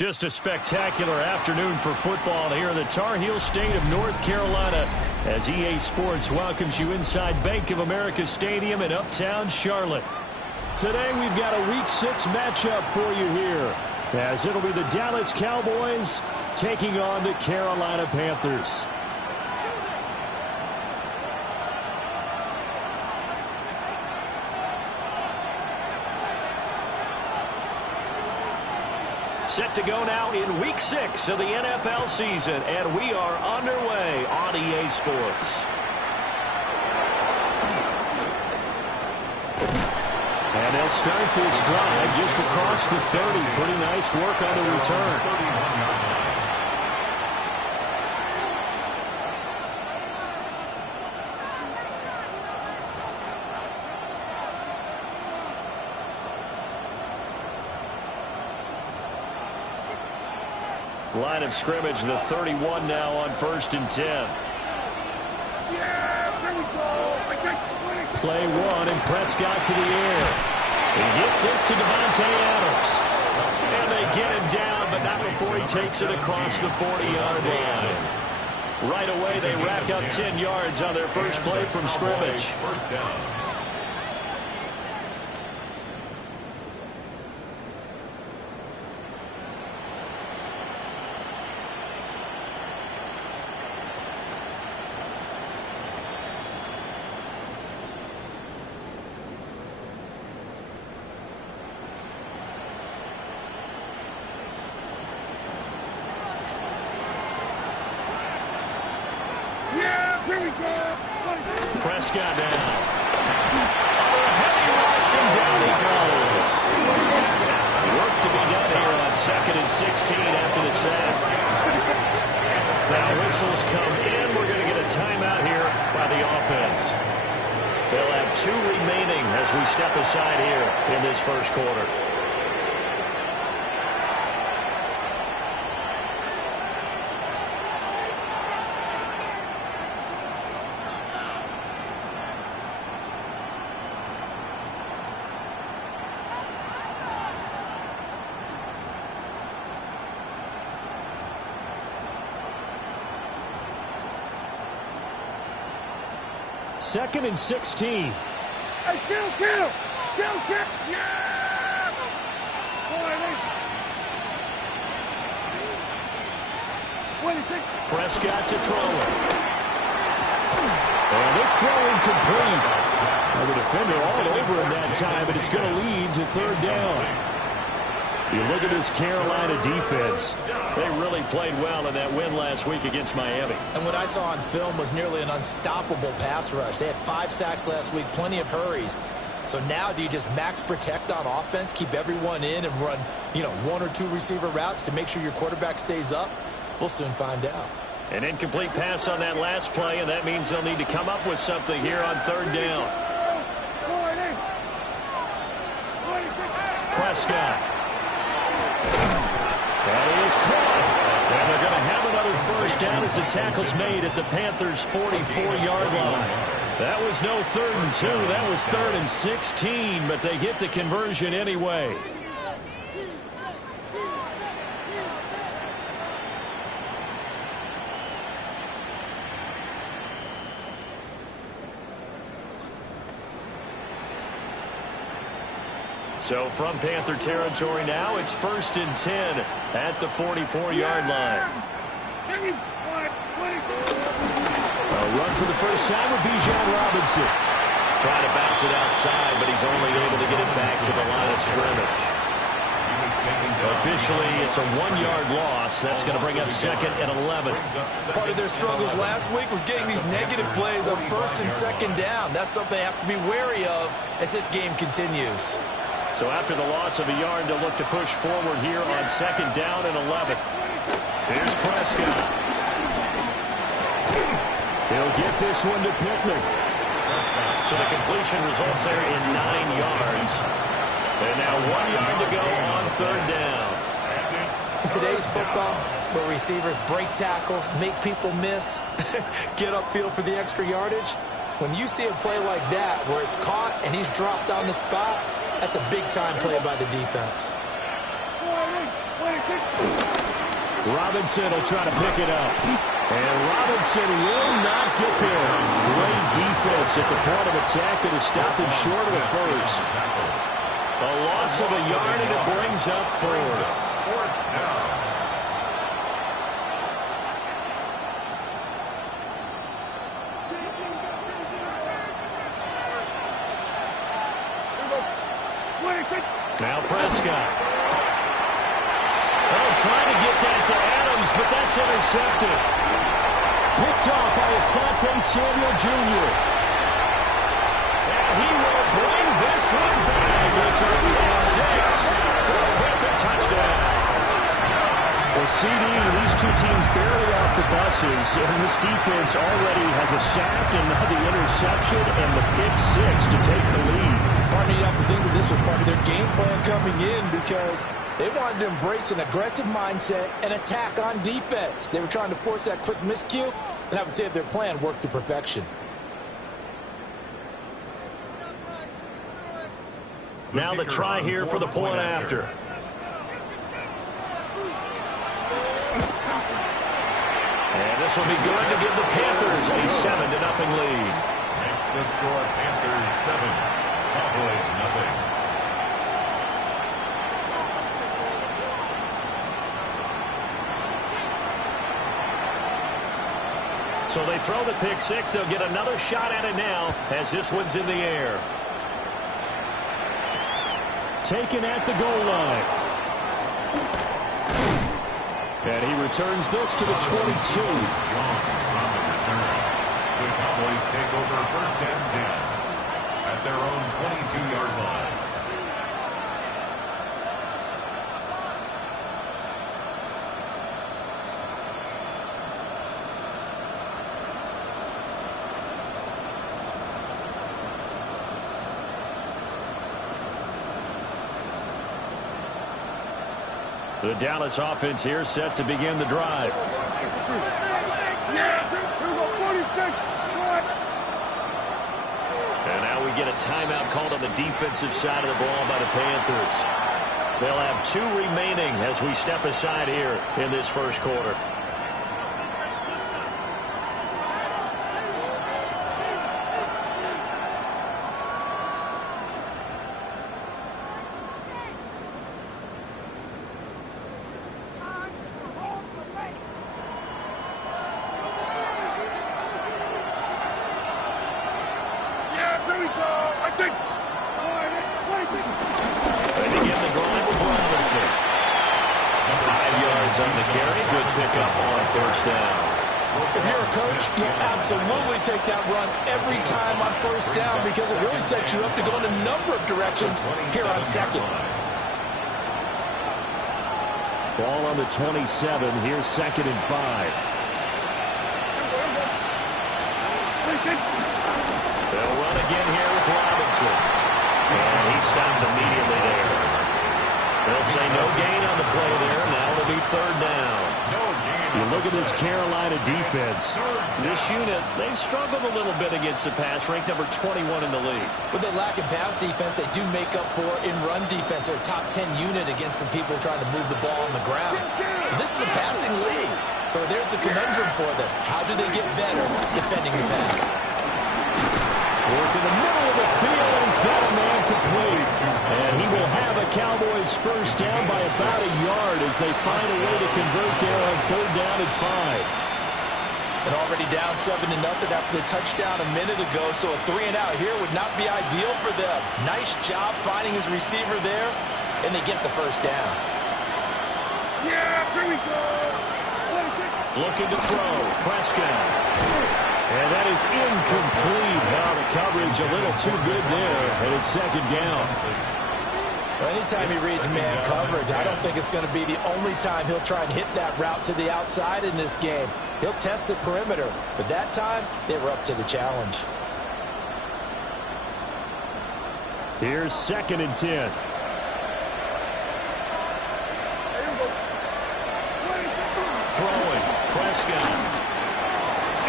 Just a spectacular afternoon for football here in the Tar Heel state of North Carolina as EA Sports welcomes you inside Bank of America Stadium in uptown Charlotte. Today we've got a Week 6 matchup for you here as it'll be the Dallas Cowboys taking on the Carolina Panthers. Set to go now in Week 6 of the NFL season, and we are underway on EA Sports. And they'll start this drive just across the 30. Pretty nice work on the return. Line of scrimmage, the 31 now on 1st and 10. Play one, and Prescott to the air. He gets this to Devontae Adams. And they get him down, but not before he takes it across the 40-yard line. Right away, they rack up 10 yards on their first play from scrimmage. First down. Prescott down. Heavy rush, and down he goes. Work to be done here on 2nd and 16 after the sack. Now whistles come in. We're going to get a timeout here by the offense. They'll have 2 remaining as we step aside here in this first quarter. Second and 16. Hey, kill! Yeah! Prescott to throw it. And this throw incomplete. Well, the defender all over him that time, but it's going to lead to 3rd down. You look at this Carolina defense. They really played well in that win last week against Miami. And what I saw on film was nearly an unstoppable pass rush. They had 5 sacks last week, plenty of hurries. So now do you just max protect on offense, keep everyone in and run, 1 or 2 receiver routes to make sure your quarterback stays up? We'll soon find out. An incomplete pass on that last play, and that means they'll need to come up with something here on 3rd down. Prescott. That is caught. And they're going to have another first down as the tackle's made at the Panthers' 44-yard line. That was no 3rd and 2. That was 3rd and 16, but they get the conversion anyway. So from Panther territory now, it's 1st and 10 at the 44-yard line. A run for the first time with Bijan Robinson. Trying to bounce it outside, but he's only able to get it back to the line of scrimmage. Officially, it's a 1-yard loss. That's going to bring up 2nd and 11. Part of their struggles last week was getting these negative plays on 1st and 2nd down. That's something they have to be wary of as this game continues. So after the loss of a yard, they'll look to push forward here on 2nd down and 11. Here's Prescott. He'll get this one to Pittman. So the completion results there in 9 yards. And now 1 yard to go on 3rd down. In today's football, where receivers break tackles, make people miss, get upfield for the extra yardage, when you see a play like that where it's caught and he's dropped on the spot, that's a big-time play by the defense. Robinson will try to pick it up. And Robinson will not get there. Great defense at the point of attack and to stop him short of the first. A loss of a yard, and it brings up fourth down. Now Prescott. Oh, trying to get that to Adams, but that's intercepted. Picked off by Asante Samuel Jr. And he will bring this one back. It's a pick six for a Panther touchdown. Well, CD, these two teams barely off the buses, and this defense already has a sack and now the interception and the pick six to take the lead. Partner, you have to think that this was part of their game plan coming in because they wanted to embrace an aggressive mindset and attack on defense. They were trying to force that quick miscue, and I would say their plan worked to perfection. Now the try here for the point after. And this will be good to give the Panthers a 7-0 lead. Makes the score Panthers 7. Cowboys nothing. So they throw the pick six. They'll get another shot at it now as this one's in the air. Taken at the goal line. And he returns this to the 22. Jones on the return. The Cowboys take over first and 10. At their own 22-yard line. The Dallas offense here set to begin the drive. And now we get a timeout called on the defensive side of the ball by the Panthers. They'll have 2 remaining as we step aside here in this first quarter. And again, the drive with Robinson. 5 yards on the carry. Good pickup on first down. If you're a coach, you'll absolutely take that run every time on first down because it really sets you up to go in a number of directions here on second. Ball on the 27. Here's 2nd and 5. They'll run again here with Robinson. And he stopped immediately there. They'll say no gain on the play there. Now it'll be 3rd down. You look at this Carolina defense. This unit, they've struggled a little bit against the pass, ranked number 21 in the league. With their lack of pass defense, they do make up for in run defense. They're a top 10 unit against some people trying to move the ball on the ground. But this is a passing league, so there's a conundrum for them. How do they get better defending the pass? Work in the middle of the field, and he's got a man complete. And he will have a Cowboys first down by about a yard as they find a way to convert there on 3rd down and 5. And already down 7-0 after the touchdown a minute ago, so a 3-and-out here would not be ideal for them. Nice job finding his receiver there, and they get the first down. Yeah, here we go. Looking to throw, Prescott. And that is incomplete. Now the coverage a little too good there, and it's 2nd down. Well, anytime he reads man coverage, I don't think it's going to be the only time he'll try and hit that route to the outside in this game. He'll test the perimeter, but that time they were up to the challenge. Here's 2nd and 10. Throwing, Prescott.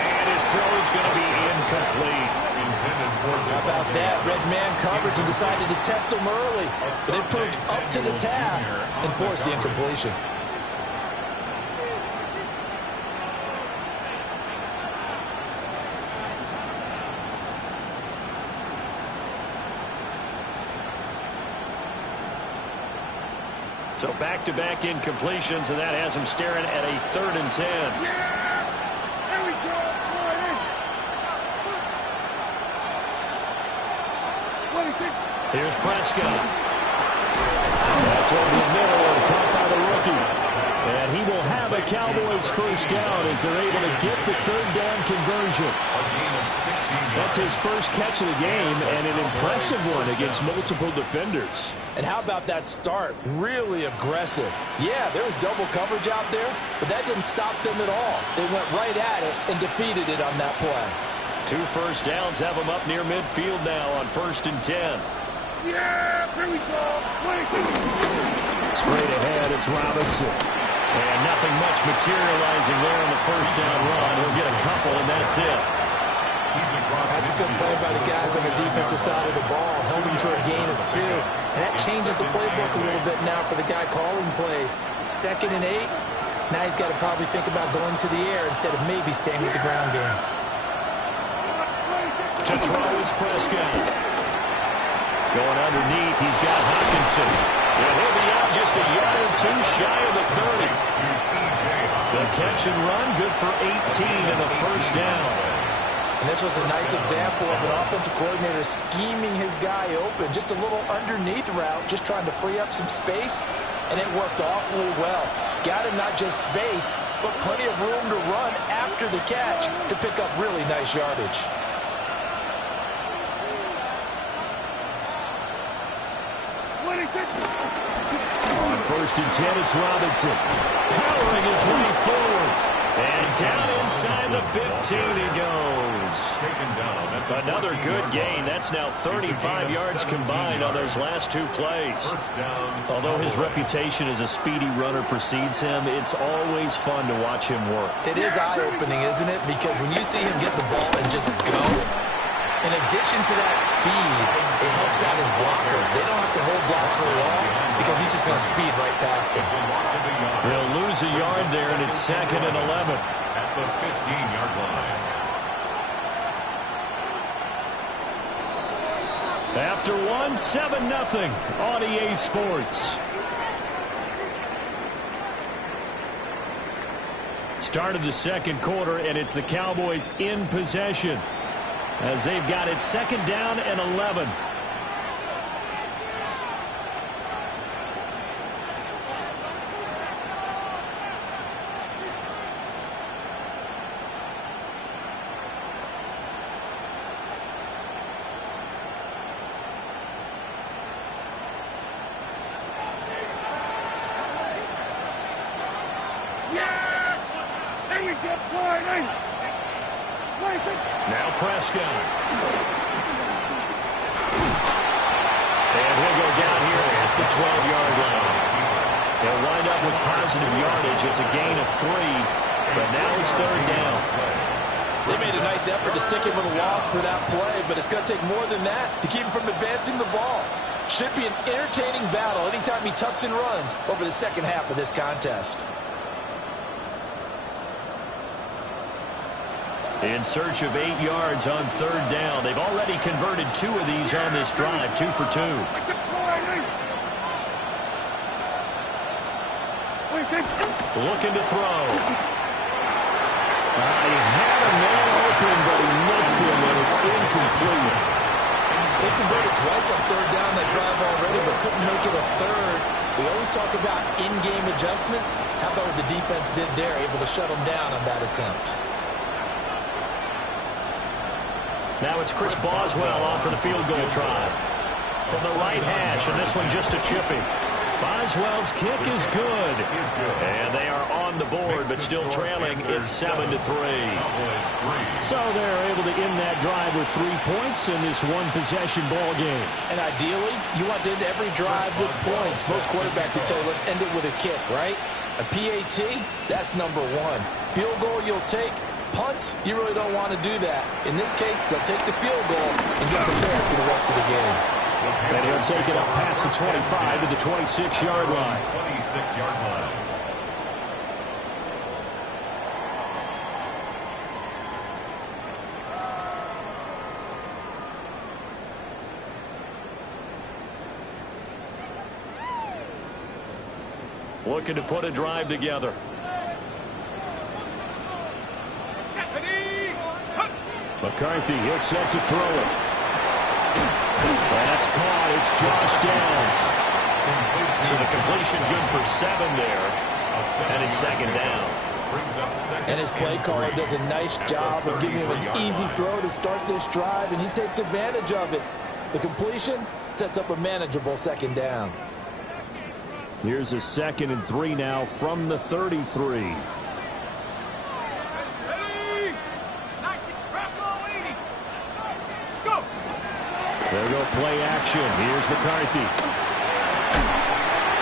And his throw is going to be incomplete. intended for the How about that? Red man coverage and decided to test them early. But it proved up to the task and forced the incompletion. So back-to-back incompletions, and that has him staring at a 3rd and 10. Yeah! There we go! Here's Prescott. That's over the middle and caught by the rookie. And he will have a Cowboys first down as they're able to get the 3rd down conversion. That's his first catch of the game, and an impressive one against multiple defenders. And how about that start? Really aggressive. Yeah, there was double coverage out there, but that didn't stop them at all. They went right at it and defeated it on that play. 2 first downs have them up near midfield now on 1st and 10. Yeah, here we go. Straight ahead, it's Robinson. And nothing much materializing there on the first down run. He'll get a couple, and that's it. That's a good play by the guys on the defensive side of the ball. Held him to a gain of 2. And that changes the playbook a little bit now for the guy calling plays. 2nd and 8. Now he's got to probably think about going to the air instead of maybe staying with the ground game. To throw is Prescott. Going underneath, he's got Hockenson. And he'll be out just a yard or 2 shy of the 30. The catch and run, good for 18 and a first down. And this was a nice example of an offensive coordinator scheming his guy open. Just a little underneath route, just trying to free up some space, and it worked awfully well. Got him not just space, but plenty of room to run after the catch to pick up really nice yardage. On 1st and 10, it's Robinson. Powering his way forward. And down inside the 15 he goes. Another good gain. That's now 35 yards combined on those last 2 plays. Although his reputation as a speedy runner precedes him, it's always fun to watch him work. It is eye-opening, isn't it? Because when you see him get the ball and just go, in addition to that speed, it helps out his blockers. They don't have to hold blocks for long because he's just going to speed right past them. He'll lose a yard there, and it's 2nd and 11. At the 15-yard line. After 1, 7-0 on EA Sports. Start of the 2nd quarter, and it's the Cowboys in possession as they've got it 2nd down and 11. Now Prescott. And he'll go down here at the 12-yard line. They'll wind up with positive yardage. It's a gain of 3, but now it's 3rd down. They made a nice effort to stick him with a loss for that play, but it's going to take more than that to keep him from advancing the ball. Should be an entertaining battle anytime he tucks and runs over the second half of this contest. In search of 8 yards on 3rd down. They've already converted 2 of these on this drive, 2 for 2. Looking to throw. He had a man open, but he missed him, and it's incomplete. They converted twice on 3rd down that drive already, but couldn't make it a 3rd. We always talk about in-game adjustments. How about what the defense did there, able to shut them down on that attempt? Now it's Chris Boswell on for the field goal try. From the right hash, and this one just a chipping. Boswell's kick is good. And they are on the board, but still trailing. It's 7-3. So they're able to end that drive with 3 points in this one-possession ball game. And ideally, you want to end every drive with points. Most quarterbacks will tell you, let's end it with a kick, right? A PAT, that's number 1. Field goal you'll take, punt, you really don't want to do that. In this case, they'll take the field goal and get prepared for the rest of the game. And he'll take it up past the 25 to the 26-yard line. 26-yard line. Looking to put a drive together. McCarthy, he'll set to throw it. That's caught. It's Josh Downs. So the completion good for 7 there. And it's second down. And his play caller does a nice job of giving him an easy throw to start this drive, and he takes advantage of it. The completion sets up a manageable second down. Here's a 2nd and 3 now from the 33. There go play action. Here's McCarthy.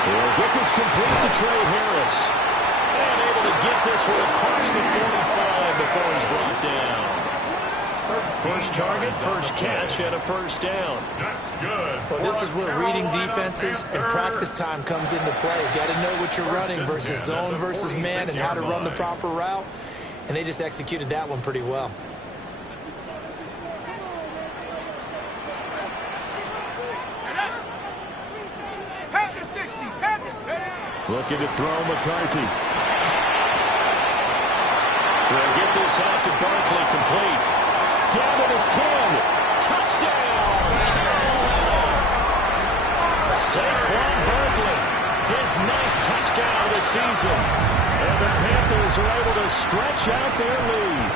He'll get this complete to Trey Harris. And able to get this one across the 45 before he's brought down. First target, first catch, and a first down. That's good. Well, this is where reading defenses and practice time comes into play. Got to know what you're running versus zone versus man and how to run the proper route. And they just executed that one pretty well. Looking to throw McCarthy. They'll get this out to Barkley, complete. Down to the 10. Touchdown, Carolina. Saquon Barkley, his 9th touchdown of the season. And the Panthers are able to stretch out their lead.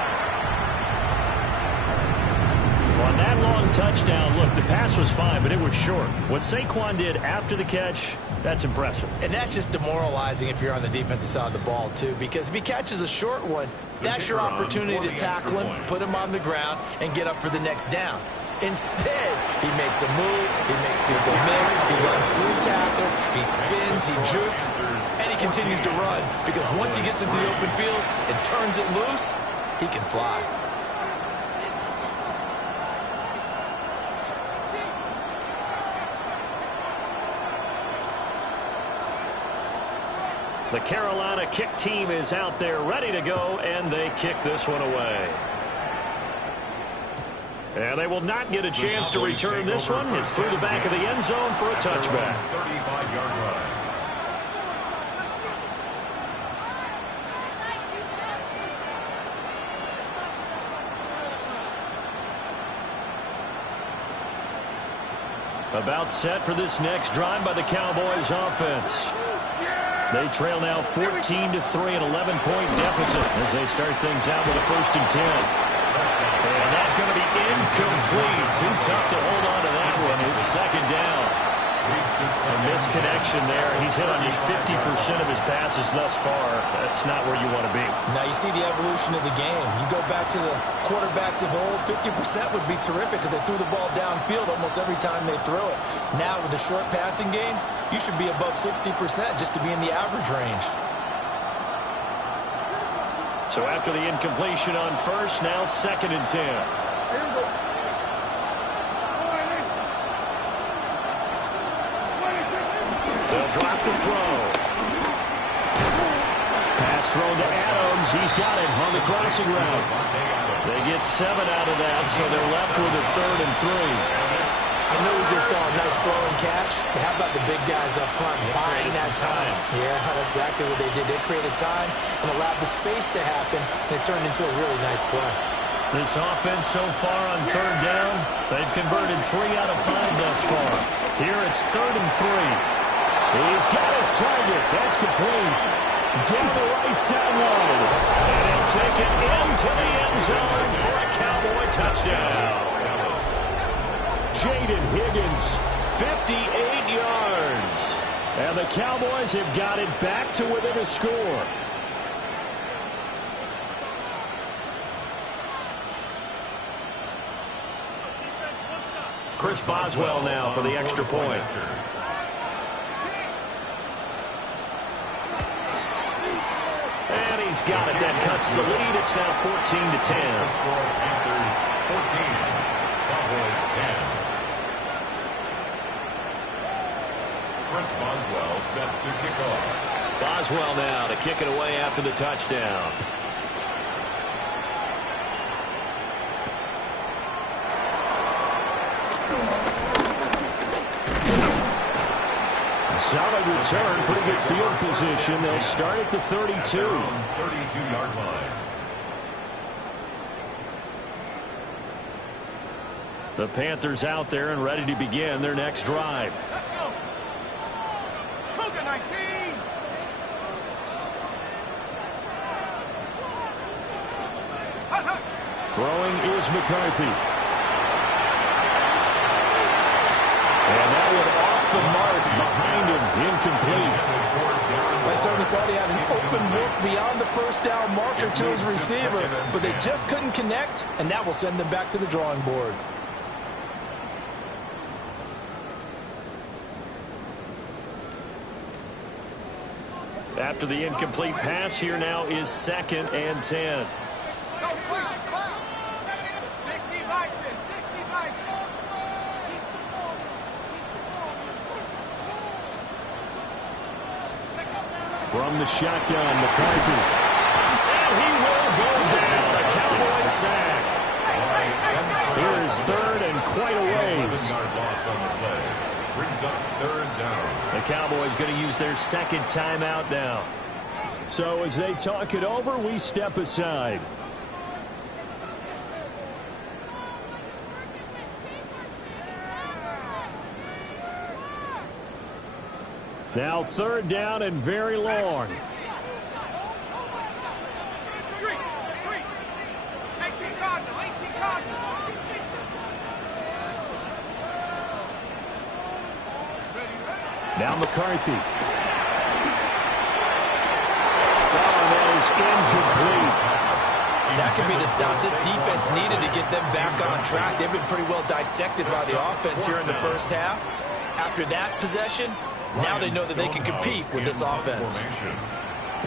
On that long touchdown, look, the pass was fine, but it was short. What Saquon did after the catch, that's impressive. And that's just demoralizing if you're on the defensive side of the ball, too, because if he catches a short one, that's your opportunity to tackle him, put him on the ground, and get up for the next down. Instead, he makes a move, he makes people miss, he runs through tackles, he spins, he jukes, and he continues to run, because once he gets into the open field and turns it loose, he can fly. The Carolina kick team is out there ready to go, and they kick this one away. And they will not get a chance to return this one. It's through the back of the end zone for a touchback. 35-yard line. About set for this next drive by the Cowboys offense. They trail now 14-3, an 11-point deficit as they start things out with a 1st and 10. And that's going to be incomplete. Too tough to hold on to that one. It's second down. A misconnection there. He's hit on just 50% of his passes thus far. That's not where you want to be. Now you see the evolution of the game. You go back to the quarterbacks of old, 50% would be terrific because they threw the ball downfield almost every time they threw it. Now with the short passing game, you should be above 60% just to be in the average range. So after the incompletion on first, now 2nd and 10. They'll drop the throw. Pass thrown to Adams. He's got it on the crossing route. They get 7 out of that, so they're left with a 3rd and 3. I know we just saw a nice throw and catch, but how about the big guys up front buying that time? Yeah, that's exactly what they did. They created time and allowed the space to happen, and it turned into a really nice play. This offense so far on 3rd down, they've converted 3 out of 5 thus far. Here it's 3rd and 3. He's got his target. That's complete. Down the right sideline. And he'll take it into the end zone for a Cowboy touchdown. Jaden Higgins, 58 yards. And the Cowboys have got it back to within a score. Chris Boswell now for the extra point. And he's got it. That cuts the lead. It's now 14-10. Panthers 14, Cowboys 10. Chris Boswell set to kick off. Boswell now to kick it away after the touchdown. Solid return, pretty good field position. They'll start at the 32. 32-yard line. The Panthers out there and ready to begin their next drive. Let's go. Cougar 19. Throwing is McCarthy. And that would off the mark behind him, incomplete. I certainly thought he had an open look beyond the first down marker to his receiver, but they just couldn't connect, and that will send them back to the drawing board. After the incomplete pass, here now is 2nd and 10. Go, flat. 60 Bison. 60 Bison. From the shotgun, McCarthy. And he will go down. A Cowboys sack. Here is 3rd and quite a ways. Loss on the play. Brings up 3rd down. The Cowboys going to use their 2nd timeout now. So as they talk it over, we step aside. Now 3rd down and very long. 18 Cardinal. 18 Cardinal. Now McCarthy. Oh, that is incomplete. That could be the stop this defense needed to get them back on track. They've been pretty well dissected by the offense here in the first half. After that possession, now they know that they can compete with this offense.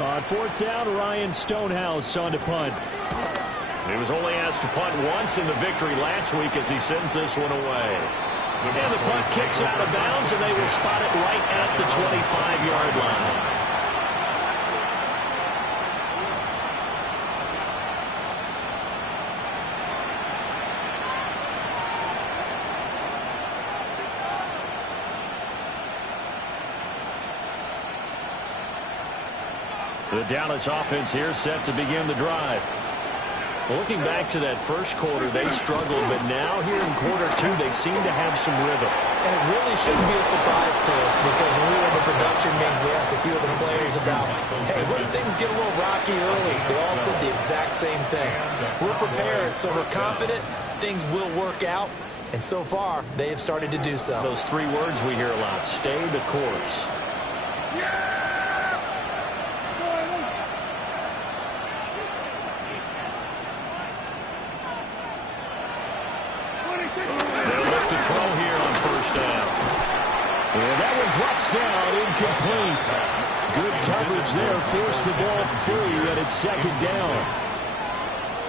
On 4th down, Ryan Stonehouse on to punt. He was only asked to punt once in the victory last week as he sends this one away. And the punt kicks out of bounds, and they will spot it right at the 25-yard line. The Dallas offense here set to begin the drive. Well, looking back to that first quarter, they struggled, but now here in quarter 2, they seem to have some rhythm. And it really shouldn't be a surprise to us because when we were in the production meetings, we asked a few of the players about, hey, what if things get a little rocky early? They all said the exact same thing. We're prepared, so we're confident things will work out. And so far, they have started to do so. Those 3 words we hear a lot, stay the course. And that one drops down, incomplete. Good coverage there, forced the ball free, and it's 2nd down.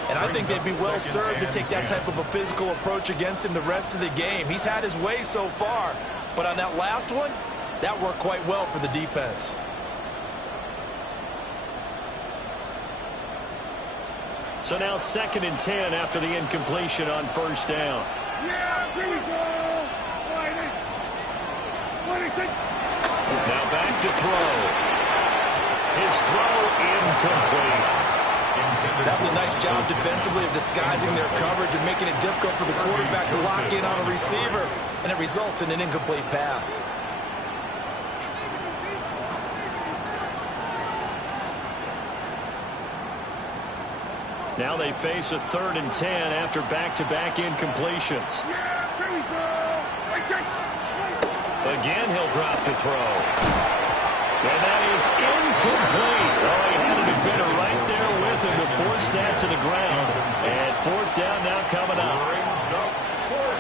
And I think they'd be well served to take that type of a physical approach against him the rest of the game. He's had his way so far, but on that last one, that worked quite well for the defense. So now 2nd and 10 after the incompletion on 1st down. Yeah, here we go. Now back to throw. His throw incomplete. That was a nice job defensively of disguising their coverage and making it difficult for the quarterback to lock in on a receiver, and it results in an incomplete pass. Now they face a 3rd and 10 after back-to-back incompletions. Yeah, here we go. Again, he'll drop to throw. And that is incomplete. Oh, he had a defender right there with him to force that to the ground. And 4th down now coming up.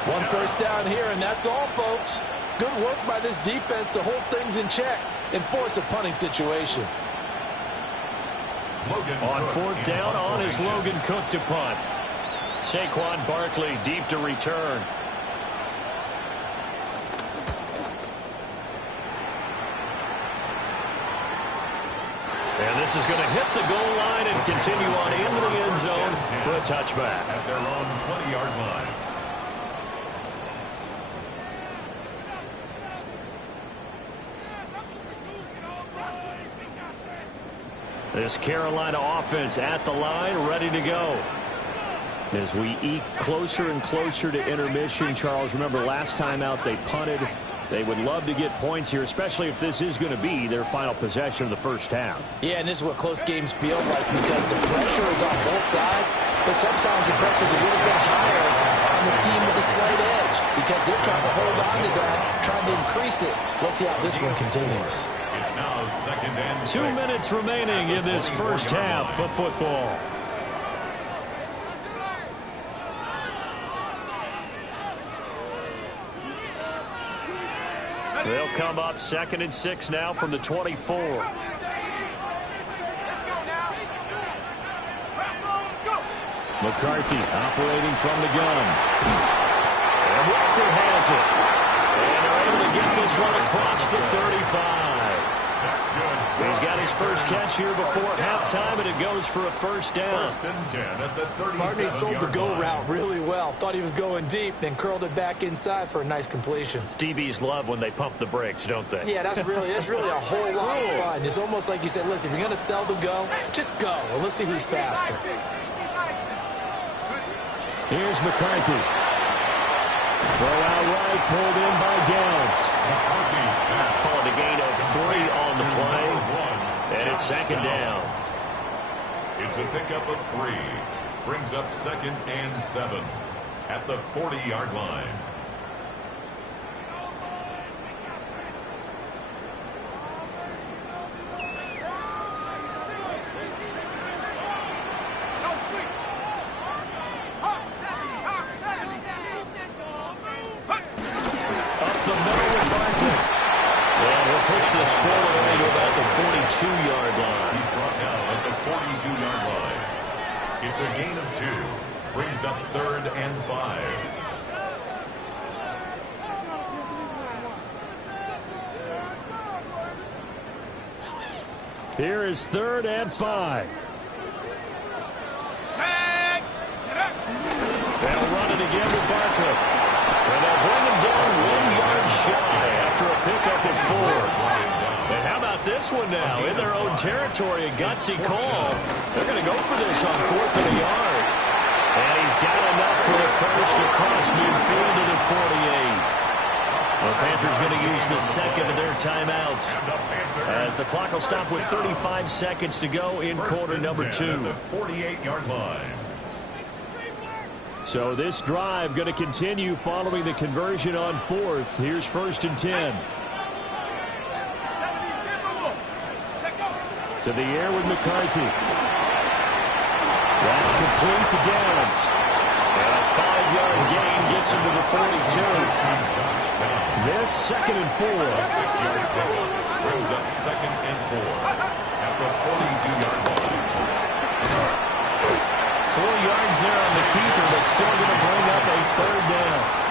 1 first down here, and that's all, folks. Good work by this defense to hold things in check and force a punting situation. On fourth down, on is Logan Cook to punt. Saquon Barkley deep to return. And this is going to hit the goal line and continue on into the end zone for a touchback. At their own 20-yard line. This Carolina offense at the line, ready to go. As we eke closer and closer to intermission, Charles, remember last time out they punted. They would love to get points here, especially if this is going to be their final possession of the first half. Yeah, and this is what close games feel like because the pressure is on both sides, but sometimes the pressure is a little bit higher on the team with a slight edge because they're trying to hold on to that, trying to increase it. Let's see how this one continues. It's now second and 2 minutes remaining in this first half of football. They'll come up 2nd and 6 now from the 24. McCarthy operating from the gun. And Walker has it. And they're able to get this one across the 35. That's good. He's got his first catch here before halftime, and it goes for a first down. First and 10 at the 37-yard line. Hardney sold the go route really well. Thought he was going deep, then curled it back inside for a nice completion. DBs love when they pump the brakes, don't they? Yeah, that's really a whole lot of fun. It's almost like you said, listen, if you're going to sell the go, just go. And let's see who's faster. Here's McCarthy. Throw out right, pulled in by Downs. Called a gain of 3 on the play. And it's 2nd down. It's a pickup of 3. Brings up 2nd and 7 at the 40-yard line. This forward away to about the 42-yard line. He's brought down at the 42-yard line. It's a gain of 2. Brings up 3rd and 5. Here is 3rd and 5. They'll run it again with Barker. And they'll bring him down 1 yard shy after a pickup of 4. And how about this one now? In their own territory, a gutsy call. They're going to go for this on 4th and a yard. And he's got enough for the first across midfield to the 48. The Panthers going to use the second of their timeouts as the clock will stop with 35 seconds to go in quarter number 2. The 48-yard line. So this drive going to continue following the conversion on 4th. Here's 1st and 10. To the air with McCarthy. That's complete to Downs. And a 5-yard gain gets him to the 42. This 2nd and 4. 6-yard gain brings up 2nd and 4 at the 42-yard line. 4 yards there on the keeper, but still going to bring up a 3rd down.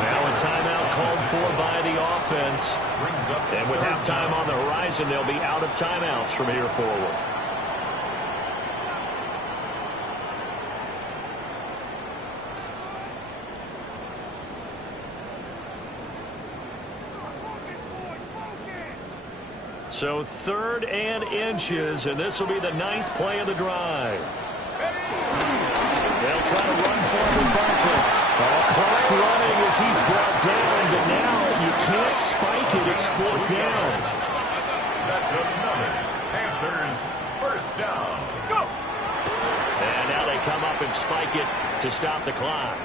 Now a timeout called for by the offense. And with halftime on the horizon, they'll be out of timeouts from here forward. So 3rd and inches, and this will be the 9th play of the drive. They'll try to run forward Barkley. Clock running as he's brought down, but now you can't spike it. It's 4th down. That's another Panthers first down. Go! And now they come up and spike it to stop the clock.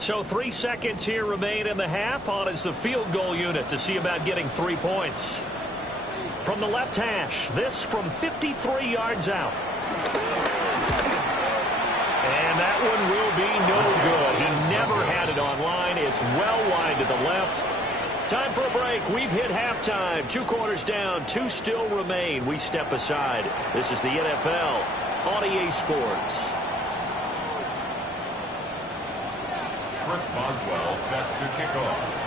So 3 seconds here remain in the half. On is the field goal unit to see about getting 3 points. From the left hash, this from 53 yards out. And that one will be no good. He never had it online. It's well wide to the left. Time for a break. We've hit halftime. 2 quarters down. 2 still remain. We step aside. This is the NFL on EA Sports. Chris Boswell set to kick off.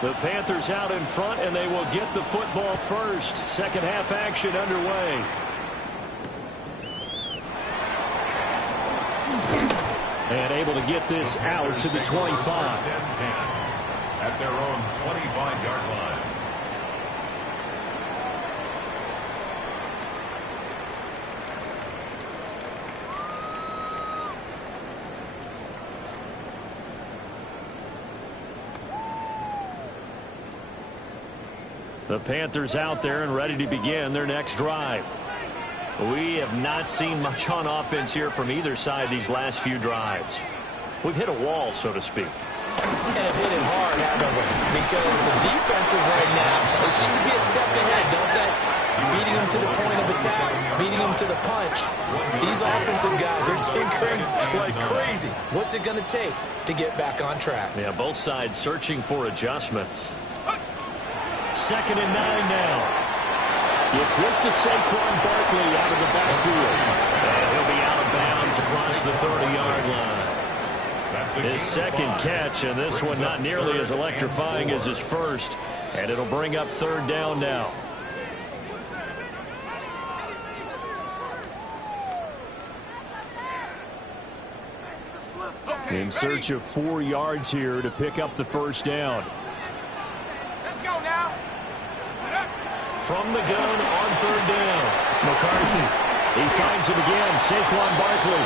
The Panthers out in front, and they will get the football first. Second half action underway. And able to get this out to the 25. At their own 25-yard line. The Panthers out there and ready to begin their next drive. We have not seen much on offense here from either side these last few drives. We've hit a wall, so to speak. And have hit it hard, haven't we? Because the defenses right now, they seem to be a step ahead, don't they? Beating them to the point of attack, beating them to the punch. These offensive guys are tinkering like crazy. What's it going to take to get back on track? Yeah, both sides searching for adjustments. 2nd and 9 now. Gets this to Saquon Barkley out of the backfield. And he'll be out of bounds across the 30-yard line. His second catch, and this one not nearly as electrifying as his first. And it'll bring up 3rd down now. In search of 4 yards here to pick up the first down. Let's go now. From the gun on 3rd down. McCarthy. He finds him again. Saquon Barkley.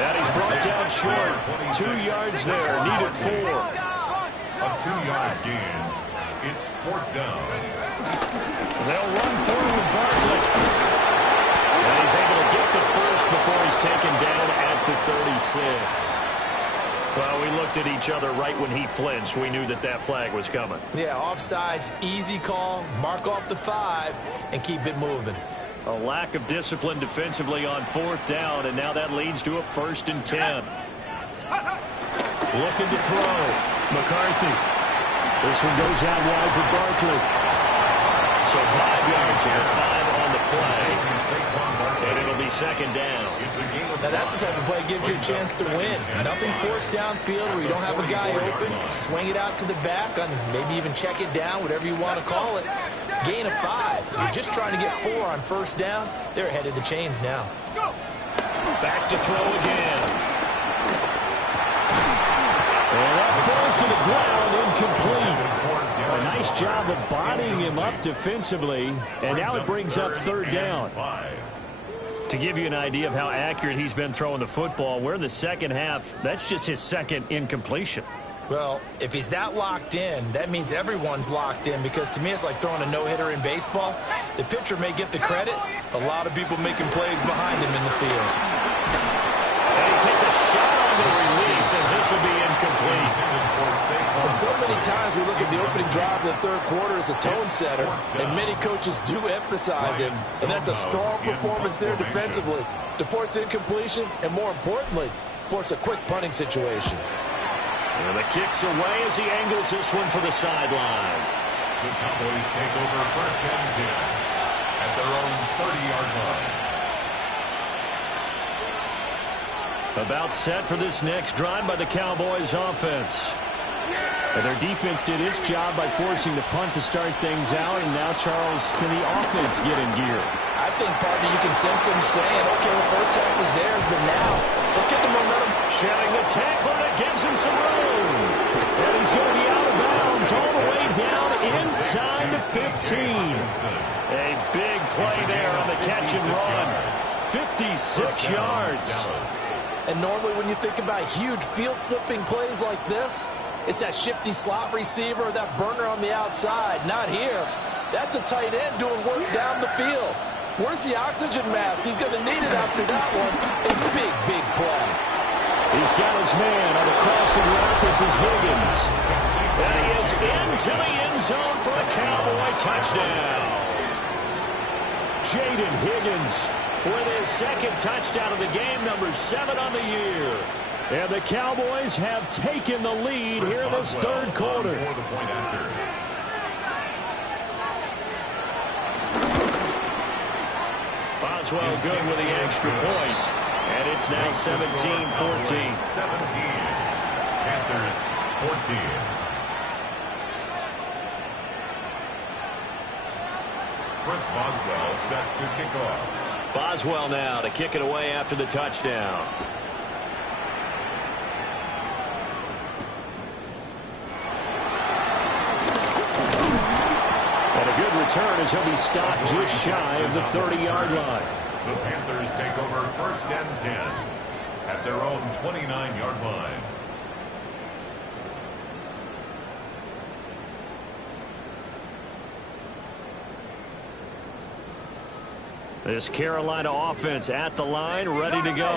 And he's brought down short. 2 yards there. Needed 4. A 2-yard gain. It's 4th down. They'll run forward with Barkley. And he's able to get the first before he's taken down at the 36. Well, we looked at each other right when he flinched. We knew that that flag was coming. Yeah, offsides, easy call, mark off the 5, and keep it moving. A lack of discipline defensively on 4th down, and now that leads to a 1st and 10. Looking to throw. McCarthy. This one goes out wide for Barkley. So 5 yards here, 5 on the play. And it'll be 2nd down. Now that's the type of play that gives you a chance to win. Nothing forced downfield where you don't have a guy open. Swing it out to the back, and maybe even check it down, whatever you want to call it. Gain of 5. You're just trying to get 4 on 1st down. They're ahead of the chains now. Back to throw again. And that falls to the ground, incomplete. A nice job of bodying him up defensively, and now it brings up 3rd down. To give you an idea of how accurate he's been throwing the football, we're in the second half. That's just his 2nd incompletion. Well, if he's that locked in, that means everyone's locked in, because to me it's like throwing a no-hitter in baseball. The pitcher may get the credit, a lot of people making plays behind him in the field. And he takes a shot on the release as this will be incomplete. And so many times we look at the opening drive of the 3rd quarter as a tone setter, and many coaches do emphasize it, and that's a strong performance there defensively to force incompletion and, more importantly, force a quick punting situation. And the kick's away as he angles this one for the sideline. The Cowboys take over 1st and 10 at their own 30-yard line. About set for this next drive by the Cowboys offense. And their defense did its job by forcing the punt to start things out, and now, Charles, can the offense get in gear? I think, partner, you can sense them saying, okay, the first half was theirs, but now let's get the momentum. Shedding the tackle, and it gives him some room. And he's going to be out of bounds all the way down inside the 15. A big play there on the catch and run. 56 yards. And normally when you think about huge field-flipping plays like this, it's that shifty slot receiver or that burner on the outside. Not here. That's a tight end doing work down the field. Where's the oxygen mask? He's going to need it after that one. A big, big play. He's got his man on the crossing route. This is Higgins. And he is into the end zone for a Cowboy touchdown. Jaden Higgins with his second touchdown of the game, number 7 on the year. And the Cowboys have taken the lead here in this third quarter. Boswell good with the extra point. And it's now 17-14. 17. Panthers 14. Chris Boswell set to kick off. Boswell now to kick it away after the touchdown. And a good return as he'll be stopped just shy of the 30-yard line. The Panthers take over 1st and 10 at their own 29-yard line. This Carolina offense at the line, ready to go.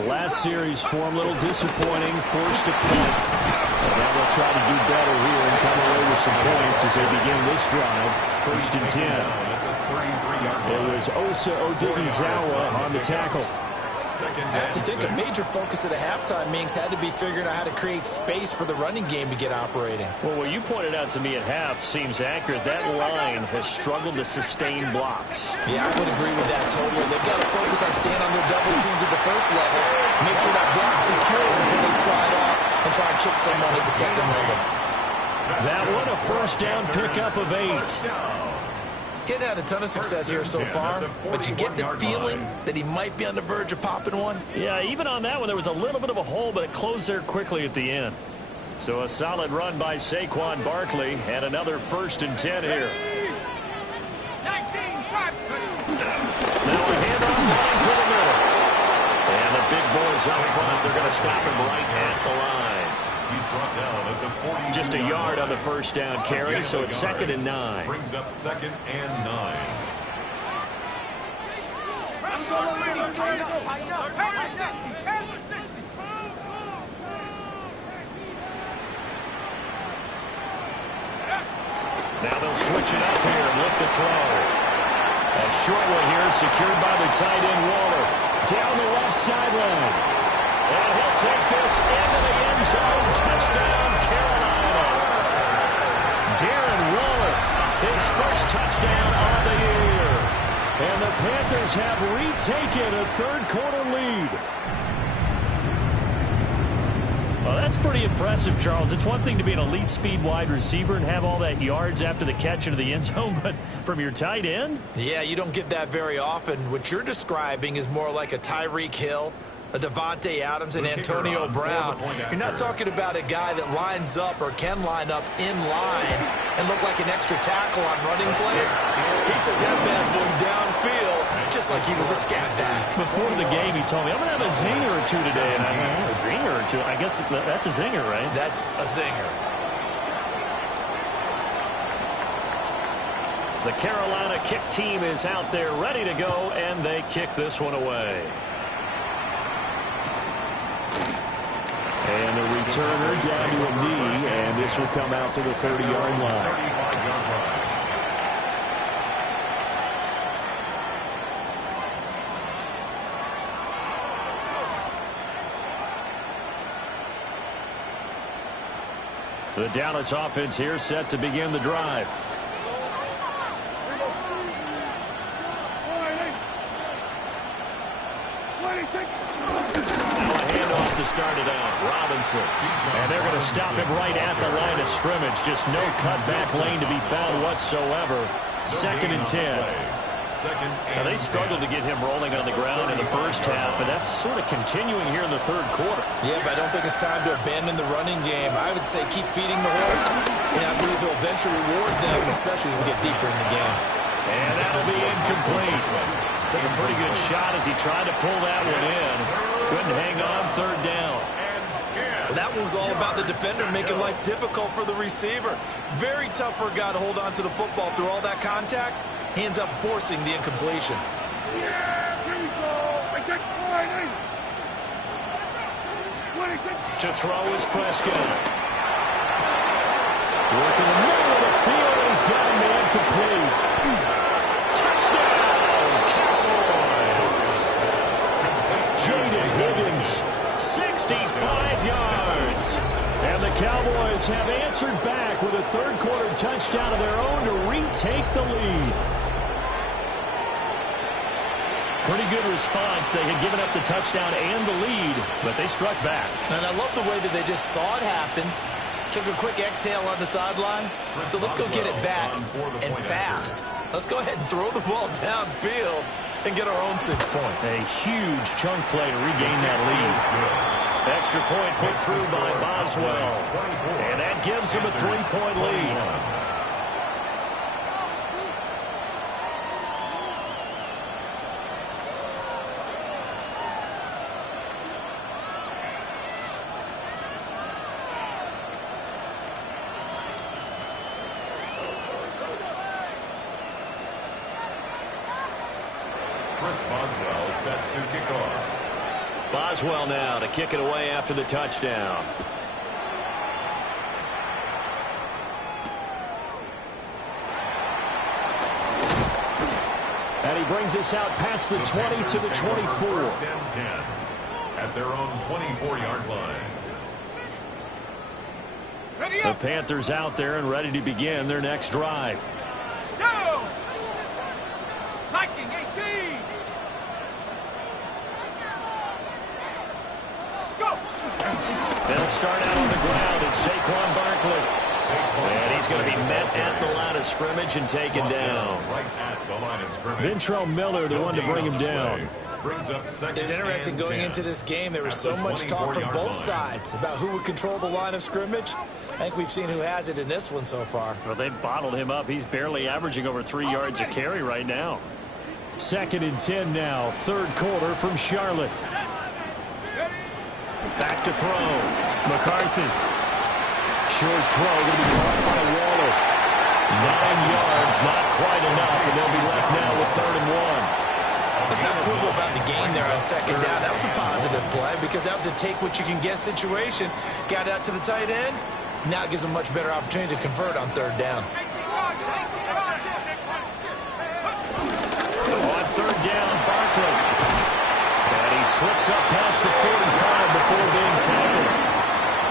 The last series for them, a little disappointing, forced a punt. And now they'll try to do better here and come away with some points as they begin this drive. 1st and 10. It was Osa Odighizuwa on the tackle. I have to think a major focus at the halftime means had to be figuring out how to create space for the running game to get operating. Well, what you pointed out to me at half seems accurate. That line has struggled to sustain blocks. Yeah, I would agree with that totally. They've got to focus on staying on their double teams at the first level, make sure that block's secure before they slide off, and try and chip someone at the second level. That one a 1st down pickup of 8. He's had a ton of success here so far, but you get the feeling that he might be on the verge of popping one. Yeah, even on that one, there was a little bit of a hole, but it closed there quickly at the end. So a solid run by Saquon Barkley, and another 1st and 10 here. 19, try. Now a handoff line through the middle. And the big boys up front, they're going to stop him right at the line. He's brought down at the 40. Just a yard on the 1st down carry, so it's 2nd and 9. Brings up 2nd and 9. Now they'll switch it up here and look to throw. A short one here, secured by the tight end Waller. Down the left sideline. And he'll take this into the end zone. Touchdown, Carolina. Darren Waller, his first touchdown on the year. And the Panthers have retaken a third-quarter lead. Well, that's pretty impressive, Charles. It's one thing to be an elite speed wide receiver and have all that yards after the catch into the end zone, but from your tight end? Yeah, you don't get that very often. What you're describing is more like a Tyreek Hill, a Devontae Adams, and Antonio Brown. You're not talking about a guy that lines up or can line up in line and look like an extra tackle on running plays. He took that bad boy downfield just like he was a scat back. Before the game, he told me, I'm going to have a zinger or two today. And I thought, a zinger or two? I guess that's a zinger, right? That's a zinger. The Carolina kick team is out there ready to go, and they kick this one away. And the returner down to a knee, and this will come out to the 30-yard line. 35-yard line. The Dallas offense here set to begin the drive. Now a handoff to start it out. Robinson. And they're going to stop him right at the line of scrimmage. Just no cutback lane to be found whatsoever. 2nd and 10. Now they struggled to get him rolling on the ground in the first half, and that's sort of continuing here in the third quarter. Yeah, but I don't think it's time to abandon the running game. I would say keep feeding the horse, and I believe they'll eventually reward them, especially as we get deeper in the game. And that'll be incomplete. Took a pretty good shot as he tried to pull that one in. Couldn't hang on, 3rd down. Well, that one was all about the defender making life difficult for the receiver. Very tough for a guy to hold on to the football through all that contact. He ends up forcing the incompletion. To throw is Prescott. Working the middle of the field, and he's got a man complete. Touchdown, Cowboys! Cowboys have answered back with a third-quarter touchdown of their own to retake the lead. Pretty good response. They had given up the touchdown and the lead, but they struck back. And I love the way that they just saw it happen. Took a quick exhale on the sidelines. So let's go get it back and fast. Let's go ahead and throw the ball downfield and get our own 6 points. A huge chunk play to regain that lead. Extra point put through by Boswell. And that gives him a 3-point lead. Boswell set to kick off. Boswell now to kick it away after the touchdown. And he brings us out past the 20 to the 24. First and 10 at their own 24-yard line. The Panthers out there and ready to begin their next drive. Go! Viking 18! Go! They'll start out on the ground. It's Saquon Barkley. And he's going to be met at the line of scrimmage and taken down. Right at the line of scrimmage. Ventrell Miller, the one to bring him down. It's interesting going into this game. There was so much talk from both sides about who would control the line of scrimmage. I think we've seen who has it in this one so far. Well, they've bottled him up. He's barely averaging over 3 yards a carry right now. 2nd and 10 now. Third quarter from Charlotte. Back to throw. McCarthy. Short throw. Going to be caught by Waller. 9 yards. Not quite enough. And they'll be left now with 3rd and 1. Let's not quibble about the gain there on 2nd down. That was a positive play because that was a take-what-you-can-get situation. Got out to the tight end. Now it gives them a much better opportunity to convert on 3rd down. On 3rd down, Barkley. And he slips up past the 45 before being tackled.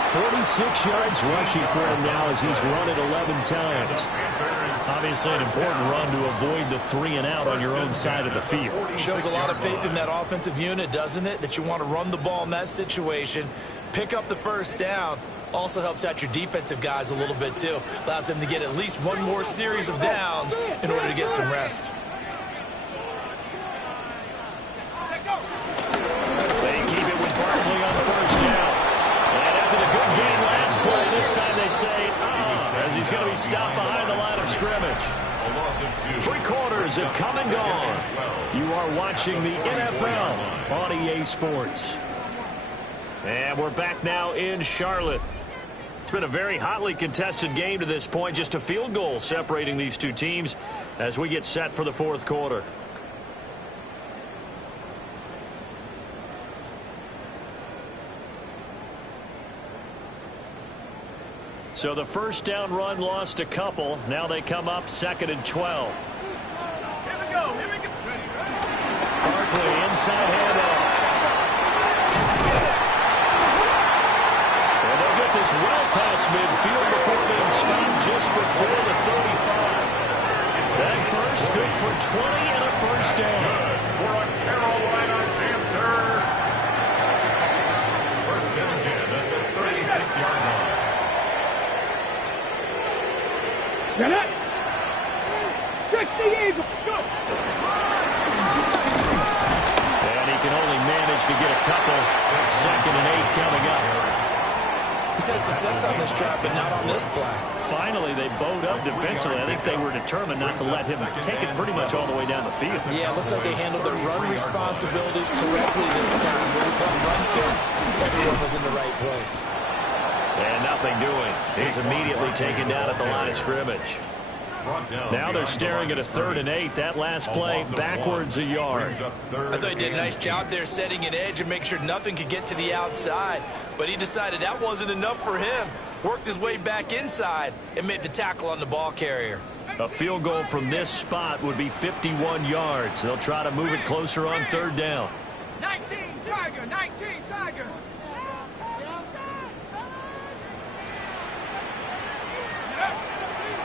46 yards rushing for him now as he's run it 11 times. Obviously an important run to avoid the 3 and out on your own side of the field. Shows a lot of faith in that offensive unit, doesn't it? That you want to run the ball in that situation, pick up the 1st down. Also helps out your defensive guys a little bit, too. Allows them to get at least one more series of downs in order to get some rest. They keep it with Barkley on 1st down. And after the good game last play, this time they say, as he's going to be stopped behind the line of scrimmage. 3 quarters have come and gone. You are watching the NFL on EA Sports. And we're back now in Charlotte. It's been a very hotly contested game to this point. Just a field goal separating these two teams as we get set for the 4th quarter. So the 1st down run lost a couple. Now they come up 2nd and 12. Here we go, here we go. Barkley inside handoff. And they'll get this well past midfield before being stopped just before the 35. That burst good for 20 and a 1st down. For a Carolina Panther. 1st and 10 at the 36-yard line. Get it! Catch the eagle! Go! And he can only manage to get a couple. 2nd and 8 coming up. He's had success on this drive, but not on this play. Finally, they bowed up defensively. I think they were determined not to let him take it pretty much all the way down the field. Yeah, it looks like they handled their run responsibilities correctly this time. When we call run fits, everyone was in the right place. And nothing doing. He's immediately taken down at the line of scrimmage. Now they're staring at a 3rd and 8. That last play backwards a yard. I thought he did a nice job there setting an edge and make sure nothing could get to the outside. But he decided that wasn't enough for him. Worked his way back inside and made the tackle on the ball carrier. A field goal from this spot would be 51 yards. They'll try to move it closer on 3rd down. 19 Tiger, 19 Tiger.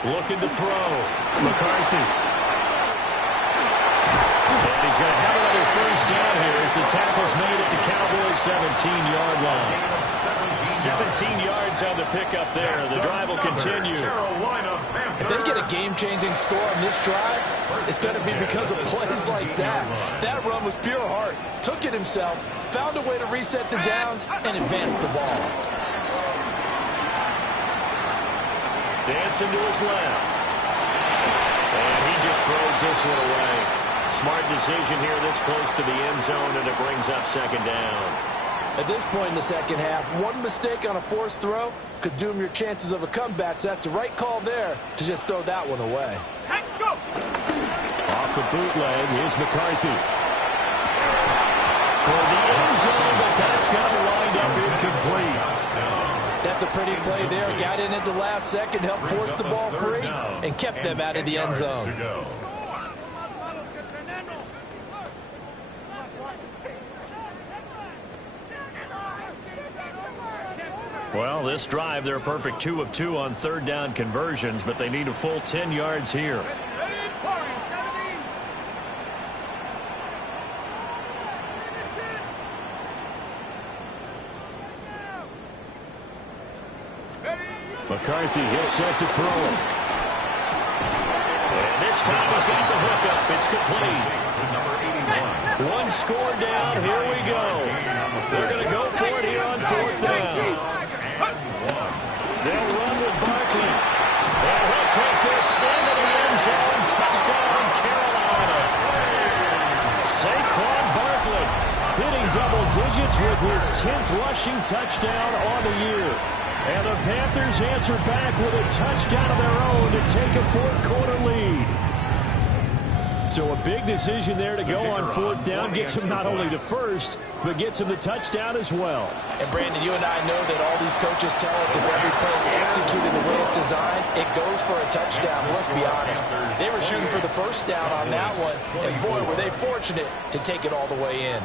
Looking to throw. McCarthy. And he's going to have another first down here as the tackle's made at the Cowboys' 17-yard line. 17 yards on the pickup there. The drive will continue. If they get a game-changing score on this drive, it's going to be because of plays like that. That run was pure heart. Took it himself, found a way to reset the downs, and advance the ball. Dancing to his left. And he just throws this one away. Smart decision here this close to the end zone, and it brings up second down. At this point in the second half, one mistake on a forced throw could doom your chances of a comeback, so that's the right call there to just throw that one away. Let's go. Off the bootleg, here's McCarthy. Toward the end zone, but that's going to wind up incomplete. That's a pretty play there. Got in at the last second, helped force the ball free, and kept them out of the end zone. Well, this drive, they're a perfect 2 of 2 on third down conversions, but they need a full 10 yards here. McCarthy, he'll set to throw it. And this time he's got the hookup. It's complete. One score down. Here we go. They're going to go for it here on fourth down. They'll run with Barkley. And he'll take this into the end zone. Touchdown, Carolina. Saquon Barkley hitting double digits with his 10th rushing touchdown on the year. And the Panthers answer back with a touchdown of their own to take a fourth-quarter lead. So a big decision there to go on fourth down. Gets him not only the first, but gets him the touchdown as well. And, Brandon, you and I know that all these coaches tell us if every play is executed the way it's designed, it goes for a touchdown. Let's be honest. They were shooting for the first down on that one, and, boy, were they fortunate to take it all the way in.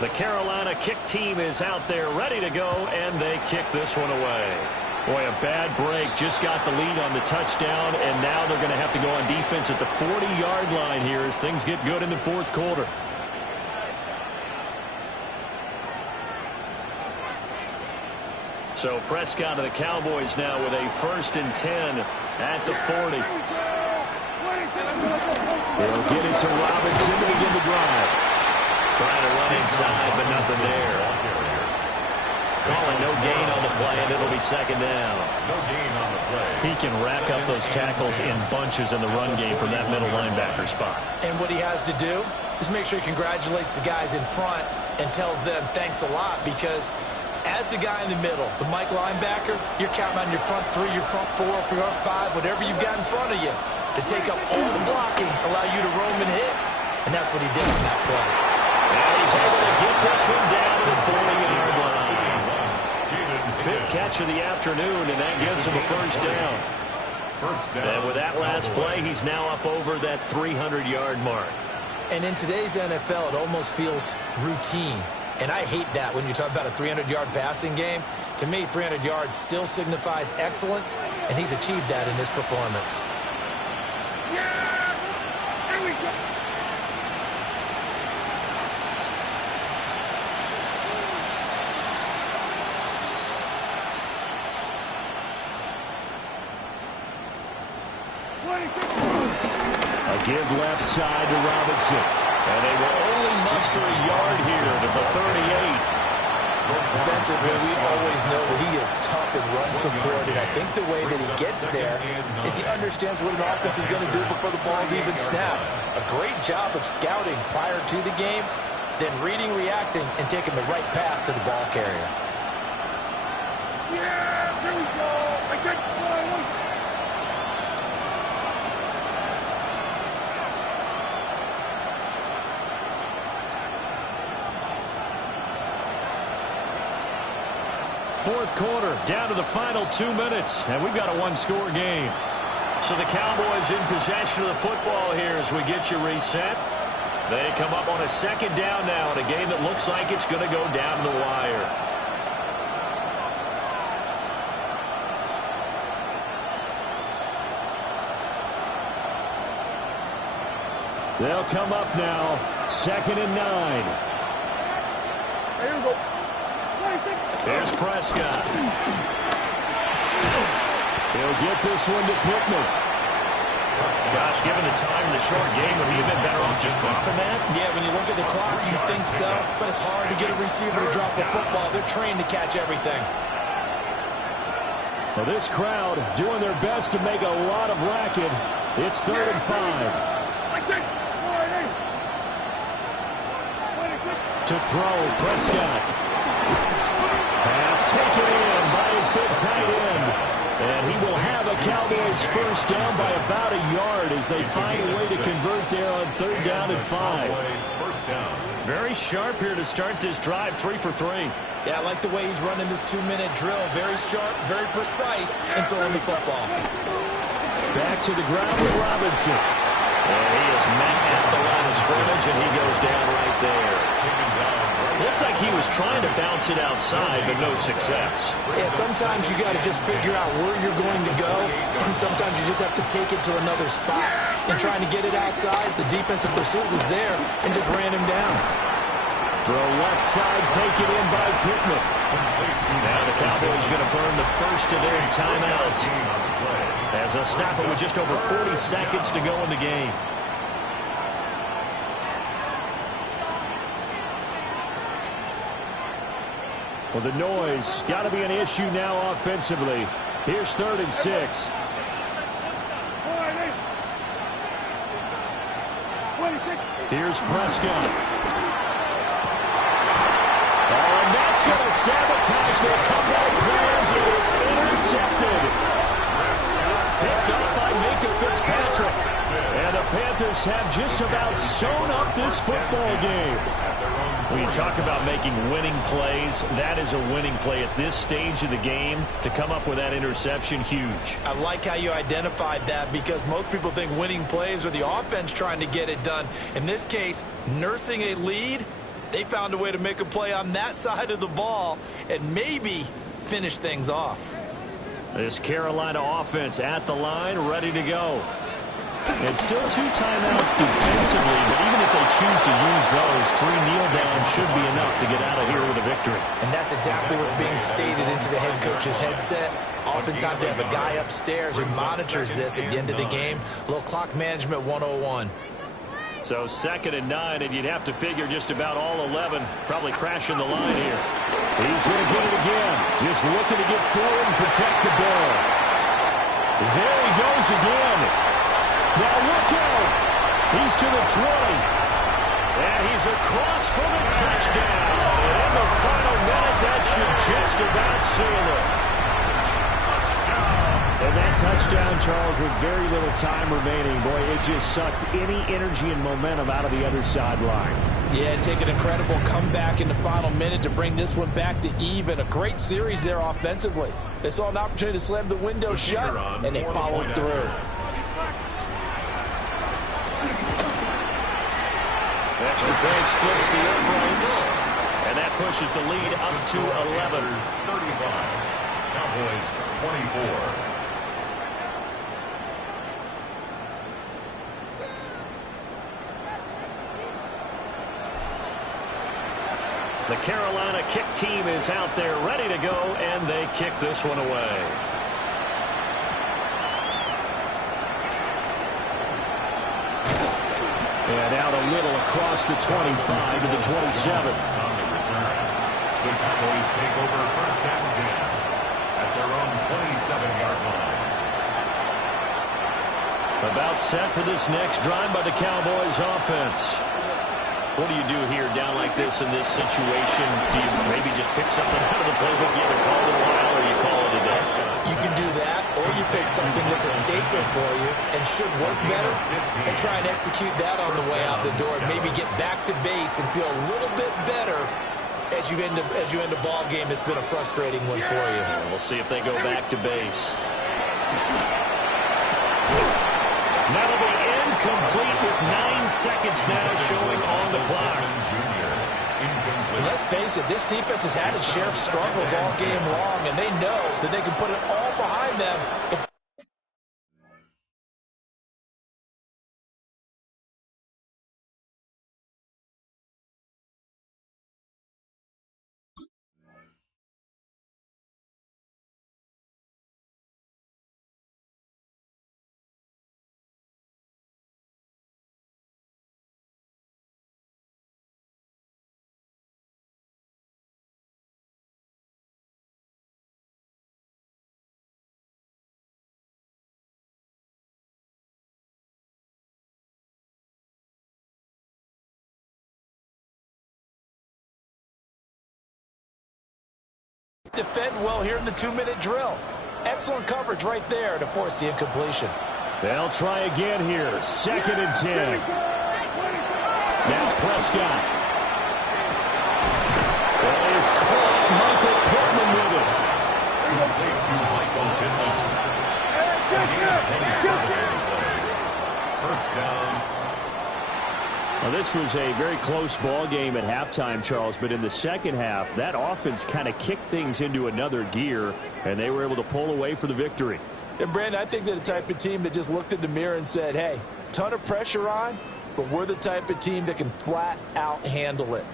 The Carolina kick team is out there ready to go, and they kick this one away. Boy, a bad break. Just got the lead on the touchdown, and now they're going to have to go on defense at the 40-yard line here as things get good in the fourth quarter. So Prescott of the Cowboys now with a 1st and 10 at the 40. They'll get it to Robinson to begin the drive. Trying to run inside, but nothing there. Calling no gain on the play, and it'll be second down. No gain on the play. He can rack up those tackles in bunches in the run game from that middle linebacker spot. And what he has to do is make sure he congratulates the guys in front and tells them thanks a lot, because as the guy in the middle, the Mike linebacker, you're counting on your front 3, your front 4, your front 5, whatever you've got in front of you to take up all the blocking, allow you to roam and hit. And that's what he did on that play. And he's able to get this one down to the 40-yard line. 5th catch of the afternoon, and that gives him a first down. And with that last play, he's now up over that 300-yard mark. And in today's NFL, it almost feels routine. And I hate that when you talk about a 300-yard passing game. To me, 300 yards still signifies excellence, and he's achieved that in this performance. Here we go. A give left side to Robinson. And they will only muster a yard here to the 38. Defensively, we always know that he is tough in run support, and I think the way that he gets there is he understands what an offense is going to do before the ball's even snapped. A great job of scouting prior to the game, then reading, reacting, and taking the right path to the ball carrier. Yeah, here we go. I take the play. Fourth quarter, down to the final 2 minutes, and we've got a one-score game. So the Cowboys in possession of the football here as we get you reset. They come up on a second down now in a game that looks like it's going to go down the wire. They'll come up now. 2nd and 9. Here we go. There's Prescott. He'll get this one to Pittman. Gosh, given the time in the short game, would he have been better off just dropping that? Yeah, when you look at the clock, you think so, but it's hard to get a receiver to drop a football. They're trained to catch everything. Well, this crowd doing their best to make a lot of racket. It's 3rd and 5. To throw, Prescott. Pass taken in by his big tight end. And he will have a Cowboys first down by about a yard as they find a way to convert there on 3rd down and 5. First down. Very sharp here to start this drive, 3 for 3. Yeah, I like the way he's running this 2-minute drill. Very sharp, very precise in throwing the football. Back to the ground with Robinson. And he is met at the line of scrimmage, and he goes down right there. Looked like he was trying to bounce it outside, but no success. Yeah, sometimes you got to just figure out where you're going to go, and sometimes you just have to take it to another spot. And trying to get it outside, the defensive pursuit was there and just ran him down. Throw left side, taken in by Pittman. Now the Cowboys going to burn the first of their timeouts as they'll snap it with just over 40 seconds to go in the game. Well, the noise got to be an issue now offensively. Here's 3rd and 6. Here's Prescott. And that's going to sabotage their comeback plans. It is intercepted. Picked up by Minka Fitzpatrick. And the Panthers have just about sewn up this football game. When you talk about making winning plays, that is a winning play at this stage of the game. To come up with that interception, huge. I like how you identified that because most people think winning plays are the offense trying to get it done. In this case, nursing a lead, they found a way to make a play on that side of the ball and maybe finish things off. This Carolina offense at the line, ready to go. And still 2 timeouts defensively, but even if they choose to use those, 3 kneel downs should be enough to get out of here with a victory. And that's exactly what's being stated into the head coach's headset. Oftentimes they have a guy upstairs who monitors this at the end of the game. Little clock management 101. So 2nd and 9, and you'd have to figure just about all 11 probably crashing the line here. He's going to get it again. Just looking to get forward and protect the ball. There he goes again. Now look out. He's to the 20. And he's across for the touchdown. And in the final minute, that should just about seal it. And that touchdown, Charles, with very little time remaining. Boy, it just sucked any energy and momentum out of the other sideline. Yeah, take an incredible comeback in the final minute to bring this one back to even. A great series there offensively. They saw an opportunity to slam the window shut, and they followed through. Extra point splits the uprights, and that pushes the lead up to 11. 35, Cowboys 24. The Carolina kick team is out there ready to go, and they kick this one away. And out a little across the 25 to the 27. On the return, the Cowboys take over first and 10 at their own 27-yard line. About set for this next drive by the Cowboys offense. What do you do here down like this in this situation? Do you maybe just pick something out of the playbook you haven't called in a while, or you call it a day? You can do that, or you pick something that's a staple for you and should work better and try and execute that on the way out the door. Maybe get back to base and feel a little bit better as you end a ball game that's been a frustrating one for you. We'll see if they go back to base. That'll be incomplete with 9 seconds now showing on the clock. Let's face it, this defense has had its share of struggles all game long, and they know that they can put it all behind them if defend well here in the 2-minute drill. Excellent coverage right there to force the incompletion. They'll try again here. 2nd and 10. Now Prescott. That is caught. Michael Pittman with it. Complete to Michael Pittman. First down. Well, this was a very close ball game at halftime, Charles, but in the second half, that offense kind of kicked things into another gear, and they were able to pull away for the victory. And, Brandon, I think they're the type of team that just looked in the mirror and said, hey, ton of pressure on, but we're the type of team that can flat out handle it.